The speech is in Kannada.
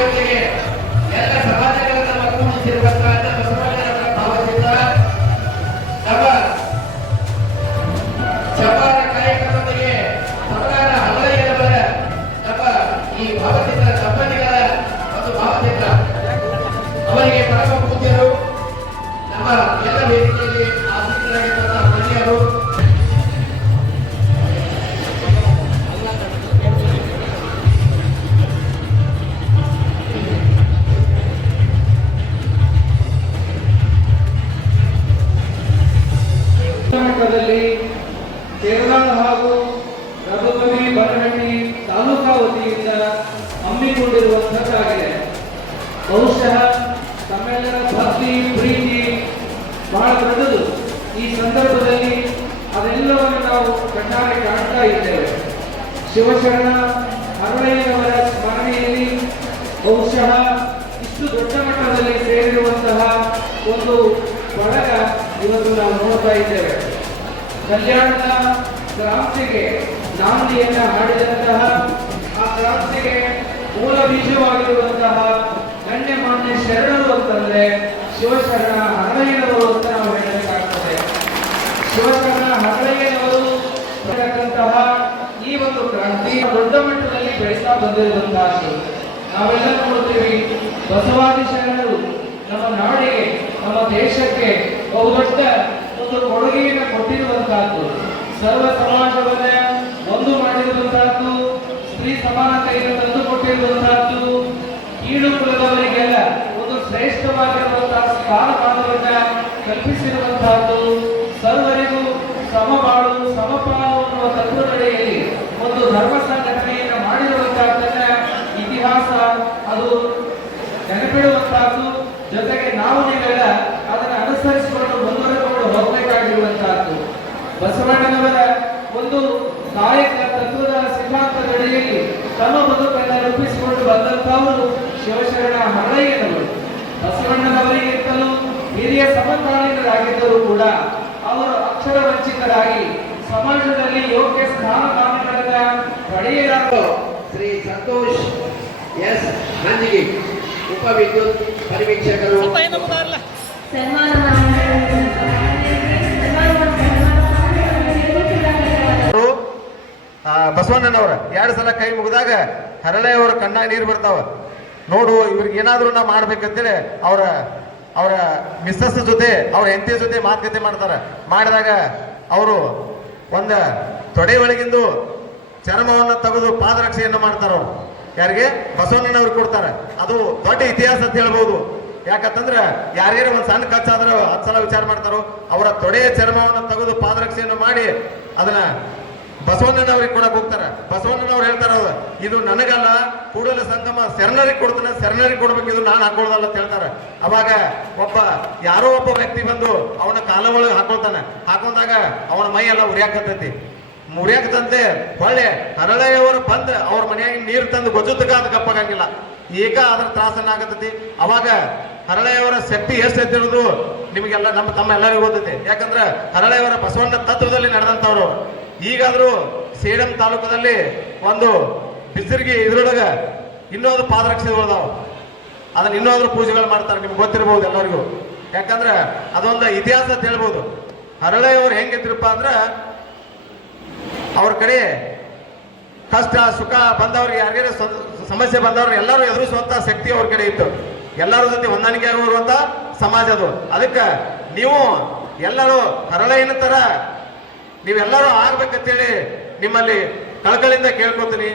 ವೇದಿಕೆಯೊಂದಿಗೆ ಎಲ್ಲ ಸಮಾಜಗಳನ್ನು ಒಗ್ಗೂಡಿಸಿರುವಂತಹ ಬಸವಣ್ಣನವರ ಭಾವಚಿತ್ರ ನಮ್ಮ ಚಪಾರ ಕಾಯಕದೊಂದಿಗೆ ಸರ್ಕಾರ ಹಲೈಯರವರ ನಮ್ಮ ಈ ಭಾವಚಿತ್ರ ಸಂಬಂಧಿಗಳ ಒಂದು ಭಾವಚಿತ್ರ ಅವರಿಗೆ ಪರಮ ಪೂಜ್ಯರು ನಮ್ಮ ಎಲ್ಲ ವೇದಿಕೆಯಲ್ಲಿ ಆಸಕ್ತರಾಗಿರುವಂತಹ ಮಹಿಳೆಯರು ಕೇರಳ ಹಾಗೂ ರಘುಕವಿ ಬನಹಟ್ಟಿ ತಾಲೂಕಾ ವತಿಯಿಂದ ಹಮ್ಮಿಕೊಂಡಿರುವಂತದ್ದಾಗಿದೆ. ಬಹುಶಃ ತಮ್ಮೆಲ್ಲರ ಭಕ್ತಿ ಪ್ರೀತಿ ಬಹಳ ದೊಡ್ಡದು. ಈ ಸಂದರ್ಭದಲ್ಲಿ ಅದೆಲ್ಲವನ್ನು ನಾವು ಕಣ್ಣಾರೆ ಕಾಣ್ತಾ ಇದ್ದೇವೆ. ಶಿವಶರಣ ಹರಳಯ್ಯನವರ ಸ್ಮರಣೆಯಲ್ಲಿ ಬಹುಶಃ ಇಷ್ಟು ದೊಡ್ಡ ಮಟ್ಟದಲ್ಲಿ ಸೇರಿರುವಂತಹ ಒಂದು ಬಳಗ ಇವತ್ತು ನಾವು ನೋಡ್ತಾ ಇದ್ದೇವೆ. ಕಲ್ಯಾಣದ ಕ್ರಾಂತಿಗೆ ನಾಂದಿಯನ್ನ ಹಾಡಿದಂತಹ ಆ ಕ್ರಾಂತಿಗೆ ಮೂಲ ಬೀಜವಾಗಿರುವಂತಹ ಗಣ್ಯಮಾನ್ಯ ಶರಣರು ಅಂತಂದ್ರೆ ಶಿವಶರಣ ಹರಳಯ್ಯನವರು ಅಂತ ನಾವು ಹೇಳಬೇಕಾಗ್ತದೆ. ಶಿವಶರಣ ಹರಳಯ್ಯನವರು ಬರತಕ್ಕಂತಹ ಈ ಒಂದು ಕ್ರಾಂತಿ ದೊಡ್ಡ ಮಟ್ಟದಲ್ಲಿ ಬೆಳೀತಾ ಬಂದಿರುವಂತಹದ್ದು ನಾವೆಲ್ಲ ನೋಡ್ತೀವಿ. ಬಸವಾದಿ ಶರಣರು ನಮ್ಮ ನಾಡಿಗೆ ನಮ್ಮ ದೇಶಕ್ಕೆ ಬಹುದೊಡ್ಡ ಒಂದು ಕೊಡುಗೆಯನ್ನು ಕೊಟ್ಟಿರುವಂತಹದ್ದು, ಸರ್ವ ಸಮಾಜವನ್ನ ಒಂದು ಮಾಡಿರುವಂತಹದ್ದು, ಸ್ತ್ರೀ ಸಮಾನತೆಯನ್ನು ತಂದುಕೊಟ್ಟಿರುವಂತಹದ್ದು, ಕೀಳು ಕುಲದವರಿಗೆಲ್ಲ ಒಂದು ಶ್ರೇಷ್ಠವಾಗಿರುವಂತಹ ಸ್ಥಾನಮಾನವನ್ನ ಕಲ್ಪಿಸಿರುವಂತಹದ್ದು, ಸರ್ವರಿಗೂ ಸಮಬಾಳು ಸಮಪಾಲು ಅನ್ನುವ ತತ್ವದಡಿಯಲ್ಲಿ ಒಂದು ಧರ್ಮ ಸಂಘಟನೆಯನ್ನು ಮಾಡಿರುವಂತಹದ್ದನ್ನ ಇತಿಹಾಸ ಅದು ನೆನಪಿಡುವಂತಹದ್ದು. ಜೊತೆಗೆ ನಾವು ನೀವೆಲ್ಲ ಅದನ್ನು ಅನುಸರಿಸಿಕೊಂಡು ಮುಂದುವರೆಕೊಂಡು ಹೋಗಬೇಕಾಗಿರುವಂತಹದ್ದು. ಬಸವಣ್ಣನವರ ಒಂದು ಕಾಯಕ ತತ್ವದ ಸಿದ್ಧಾಂತದಡಿಯಲ್ಲಿ ತಮ್ಮ ಬದುಕನ್ನು ರೂಪಿಸಿಕೊಂಡು ಬಂದಂತಹವರು ಶಿವಶರಣ ಹರಳಯ್ಯನವರು. ಬಸವಣ್ಣನವರಿಗಿಂತಲೂ ಹಿರಿಯ ಸಮಕಾಲೀನರಾಗಿದ್ದರೂ ಕೂಡ ಅವರು ಅಕ್ಷರ ವಂಚಿತರಾಗಿ ಸಮಾಜದಲ್ಲಿ ಯೋಗ್ಯ ಸ್ಥಾನಮಾನಗಳನ್ನ ಪಡೆಯಲಾರ ಶ್ರೀ ಸಂತೋಷ್ ಎಸ್ ನಂದಿಗೆ ಉಪ ವಿದ್ಯುತ್ ಪರಿವೀಕ್ಷಕರು ಬಸವಣ್ಣನವರ 2 ಸಲ ಕೈ ಮುಗಿದಾಗ ಹರಳೆಯವರ ಕಣ್ಣಾಗ ನೀರು ಬರ್ತಾವ. ನೋಡು ಇವ್ರಿಗೆ ಏನಾದ್ರೂ ನಾವು ಮಾಡ್ಬೇಕಂತೇಳಿ ಅವರ ಮಿಸ್ಸಸ್ ಜೊತೆ ಅವ್ರ ಹೆಂಡತಿ ಜೊತೆ ಮಾತುಕತೆ ಮಾಡ್ತಾರೆ. ಮಾಡಿದಾಗ ಅವರು ಒಂದು ತೊಡೆ ಒಳಗಿಂದು ಚರ್ಮವನ್ನು ತೆಗೆದು ಪಾದರಕ್ಷೆಯನ್ನು ಮಾಡ್ತಾರ. ಅವ್ರು ಯಾರಿಗೆ? ಬಸವಣ್ಣನವ್ರಿಗೆ ಕೊಡ್ತಾರೆ. ಅದು ದೊಡ್ಡ ಇತಿಹಾಸ ಅಂತ ಹೇಳ್ಬೋದು. ಯಾಕಂತಂದ್ರೆ ಯಾರ್ಯಾರ ಒಂದು ಸಣ್ಣ ಕಚ್ಚಾದ್ರೆ 10 ಸಲ ವಿಚಾರ ಮಾಡ್ತಾರೋ. ಅವರ ತೊಡೆಯ ಚರ್ಮವನ್ನು ತೆಗೆದು ಪಾದರಕ್ಷೆಯನ್ನು ಮಾಡಿ ಅದನ್ನ ಬಸವಣ್ಣನವ್ರಿಗೆ ಕೊಡಕ್ ಹೋಗ್ತಾರೆ. ಬಸವಣ್ಣನವ್ರು ಹೇಳ್ತಾರ, ಇದು ನನಗಲ್ಲ, ಕೂಡಲ ಸಂಗಮ ಶರಣರಿಗೆ ಕೊಡ್ತಾನೆ, ಶರಣರಿಗೆ ಕೊಡ್ಬೇಕು, ಇದು ನಾನು ಹಾಕೊಳ್ಳೋದಲ್ಲ ಅಂತ ಹೇಳ್ತಾರೆ. ಅವಾಗ ಯಾರೋ ಒಬ್ಬ ವ್ಯಕ್ತಿ ಬಂದು ಅವನ ಕಾಲ ಒಳಗೆ ಹಾಕೊಂಡಾಗ ಅವನ ಮೈ ಎಲ್ಲ ಉರಿಯಾಕತ್ತೈತಿ. ಮುರಿಯಾಕತ್ತಂತೆ ಹೊಳ್ಳೆ ಹರಳೆಯವರು ಬಂದು ಅವ್ರ ಮನೆಯಾಗ ನೀರು ತಂದು ಗೊಜ್ಜುತ್ತಗ ಅದು ಕಪ್ಪಾಗಂಗಿಲ್ಲ. ಈಗ ಅದ್ರ ತ್ರಾಸನ್ನ ಆಗತೈತಿ. ಅವಾಗ ಹರಳೆಯವರ ಶಕ್ತಿ ಎಷ್ಟು ಎತ್ತಿರೋದು ನಿಮಗೆಲ್ಲ ತಮ್ಮ ಎಲ್ಲರಿಗೂ ಗೊತ್ತೈತಿ. ಯಾಕಂದ್ರೆ ಹರಳೆಯವರ ಬಸವಣ್ಣ ತತ್ವದಲ್ಲಿ ನಡೆದಂತವ್ರು. ಈಗಾದ್ರೂ ಸೇಡಂ ತಾಲೂಕದಲ್ಲಿ ಒಂದು ಬಿಸಿರ್ಗಿ ಇದ್ರೊಳಗ ಇನ್ನೊಂದು ಪಾದರಕ್ಷೆಗಳದಾವ. ಅದನ್ನ ಇನ್ನೊಂದು ಪೂಜೆಗಳು ಮಾಡ್ತಾರೆ. ನಿಮ್ಗೆ ಗೊತ್ತಿರ್ಬೋದು ಎಲ್ಲರಿಗೂ. ಯಾಕಂದ್ರೆ ಅದೊಂದು ಇತಿಹಾಸ ಅಂತ ಹೇಳ್ಬೋದು. ಹರಳೆಯವರು ಹೆಂಗಿದ್ರಪ್ಪ ಅಂದ್ರೆ ಅವ್ರ ಕಡೆ ಕಷ್ಟ ಸುಖ ಬಂದವ್ರಿಗೆ ಯಾರಿಗಾರ ಸಮಸ್ಯೆ ಬಂದವ್ರು ಎಲ್ಲರೂ ಎದುರಿಸುವಂತ ಶಕ್ತಿ ಅವ್ರ ಕಡೆ ಇತ್ತು. ಎಲ್ಲರ ಜೊತೆ ಹೊಂದಾಣಿಕೆ ಆಗುವಂತ ಸಮಾಜ ಅದು. ಅದಕ್ಕೆ ನೀವು ಎಲ್ಲರೂ ಹರಳೆಯನ ತರ ನೀವೆಲ್ಲರೂ ಆಗ್ಬೇಕಂತೇಳಿ ನಿಮ್ಮಲ್ಲಿ ಕಳಕಳಿಯಿಂದ ಕೇಳ್ಕೊತೀನಿ.